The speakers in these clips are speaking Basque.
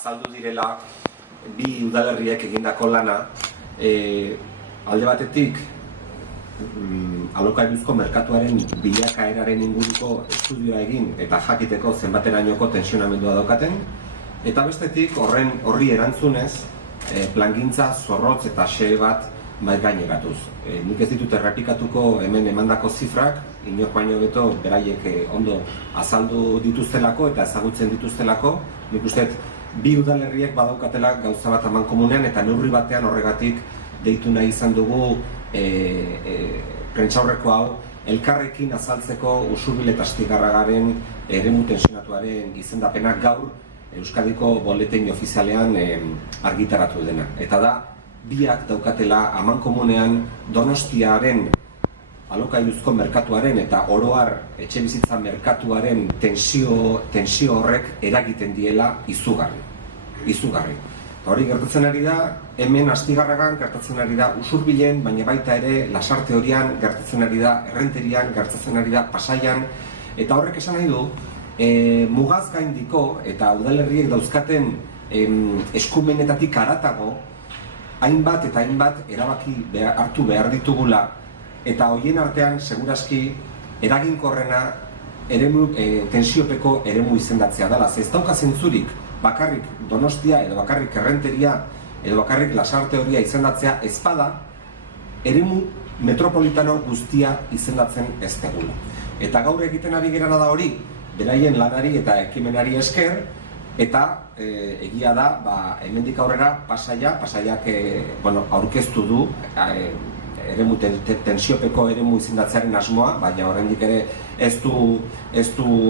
azaldu direla bi udalerriek egindako lana, alde batetik alokairuzko merkatuaren bilakaeraren inguruko estudioa egin eta jakiteko zenbaterainoko tensionamendua daukaten, eta bestetik horri erantzunez plangintza zorrotz eta xe bat gaineratuz. Nik ez ditut errepikatuko hemen emandako zifrak, inor baino beto beraiek ondo azaldu dituztelako eta ezagutzen dituztelako. Nik uste bi udalerriek badaukatela gauza bat amankomunean eta neurri batean horregatik deitu nahi izan dugu prentsaurreko hau elkarrekin azaltzeko Usurbil eta Astigarragaren eremu tensionatuaren izendapenak gaur Euskadiko boletin ofizialean argitaratu dena. Eta da, biak daukatela amankomunean Donostiaren alokairuzko merkatuaren eta oroar etxebizitza merkatuaren tensio horrek eragiten diela izugarri. Hori gertatzen ari da, hemen Astigarragan gertatzen ari da Usurbilen, baina baita ere Lasarte Horian gertatzen ari da, Errenterian gertatzen ari da, Pasaian, eta horrek esan nahi du, mugaz gaindiko eta udalerriek dauzkaten eskumenetatik haratago, hainbat eta hainbat erabaki hartu behar ditugula, eta horien artean, segurazki, eraginkorrena tensiopeko eremu izendatzea dela. Ez dauka zentzurik bakarrik Donostia edo bakarrik Errenteria edo bakarrik Lasarte Horia izendatzea ezpada, eremu metropolitano guztia izendatzen ez degula. Eta gaur egiten ari gerana da hori, beraien lanari eta ekimenari esker, eta egia da, hemendik aurrera Pasaiak aurkeztu du tensiopeko eremu izendatzearen asmoa, baina oraindik ere ez du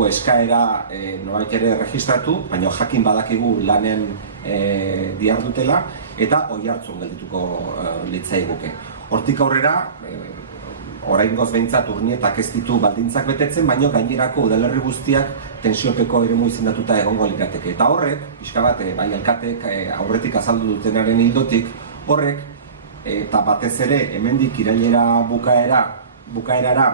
eskaera nolabait ere registratu, baina jakin badakigu lanen dihardutela, eta Oiartzun geldituko litzaiguke. Hortik aurrera, oraingoz behintzat Urnietak ez ditu baldintzak betetzen, baina gainerako udalerri guztiak tensiopeko eremu izendatuta egongo lirateke. Eta horrek, pixka bat, bai alkatek aurretik azaldu dutenaren ildotik, horrek, eta batez ere, hemendik irailera bukaerara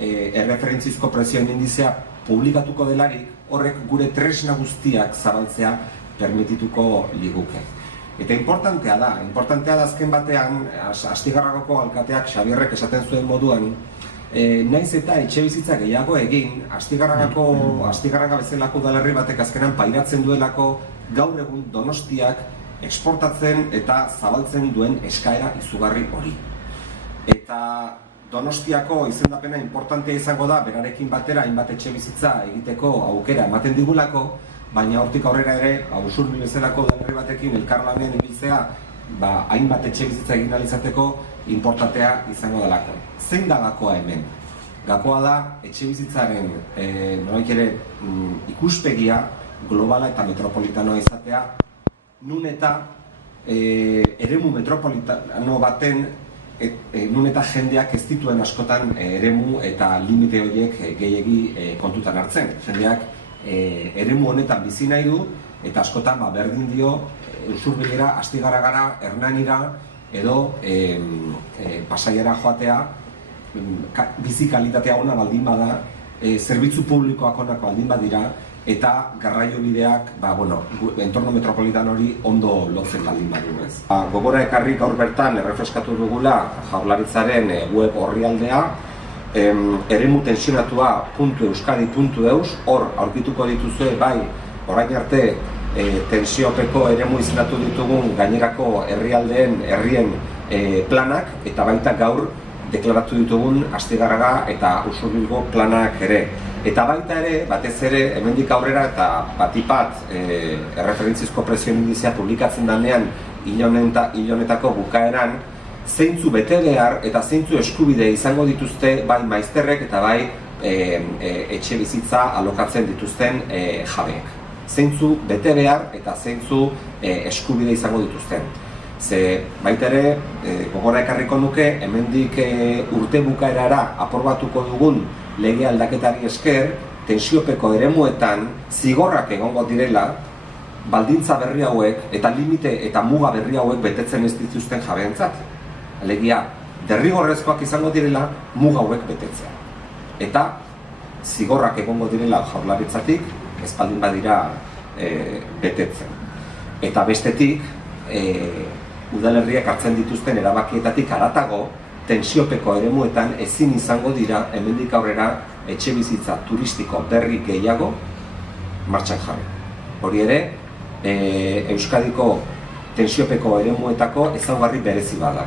erreferentzizko prezioen indizea publikatuko delarik, horrek gure tresna guztiak zabaltzea permitituko liguke. Eta importantea da azken batean, Astigarragako alkateak Xabierrek esaten zuen moduan, naiz eta etxebizitza gehiago egin, Astigarraga bezalako udalerri batek azkenan pairatzen duelako gaur egun Donostiak eksportatzen eta zabaltzen duen eskaera izugarri hori. Eta Donostiako izendapena importantea izango da, berarekin batera hainbat etxebizitza egiteko aukera ematen digulako, baina hortik aurrera ere, Usurbil bezalako udalerri batekin elkarlanean ibiltzea, hainbat etxebizitza egin ahal izateko inportantea izango delako. Zein da gakoa hemen? Gakoa da etxebizitzaren nolabait ere ikuspegia globala eta metropolitanoa izatea, nun eta eremu metropolitano baten nun eta jendeak ez dituen askotan eremu eta limite horiek gehiegi kontutan hartzen. Jendeak eremu honetan bizi nahi du eta askotan berdin dio Usurbilera, Astigarragara, Hernanira edo Pasaiara joatea bizi kalitatea ona baldin bada, zerbitzu publikoak onak baldin badira eta garraio bideak entorno metropolitan hori ondo lotzen baldin badu. Gogora ekarri gaur bertan errefreskatu dugula Jaurlaritzaren web orrialdea, eremu tensionatua.euskadi.eus, hor aurkituko dituzue bai orain arte tensiopeko eremu izendatu ditugun gainerako herrien planak, eta baita gaur deklaratu ditugun Astigarraga eta Usurbilgo planak ere. Eta baita ere, batez ere, hemendik aurrera eta batipat erreferentzizko prezioen indizea publikatzen danean hilonetako bukaeran, zeintzu bete behar eta zeintzu eskubide izango dituzte bai maizterrek eta bai etxe bizitza alokatzen dituzten jabeek. Zeintzu bete behar eta zeintzu eskubide izango dituzten. Ze baita ere, gogora ekarriko nuke, hemendik urte bukaerara aprobatuko dugun lege aldaketari esker, tensiopeko eremuetan zigorrak egongo direla, baldintza berri hauek eta limite eta muga berri hauek betetzen ez dituzten jabeentzat. Alegia, derrigorrezkoak izango direla muga hauek betetzea. Eta zigorrak egongo direla Jaurlaritzatik, ez baldin badira betetzen. Eta bestetik, udalerriak hartzen dituzten erabakietatik haratago, tentsiopeko eremuetan ezin izango dira hemendik aurrera etxebizitza turistiko berri gehiago martxan jarri. Hori ere, Euskadiko tentsiopeko eremuetako ezaugarri berezi bada.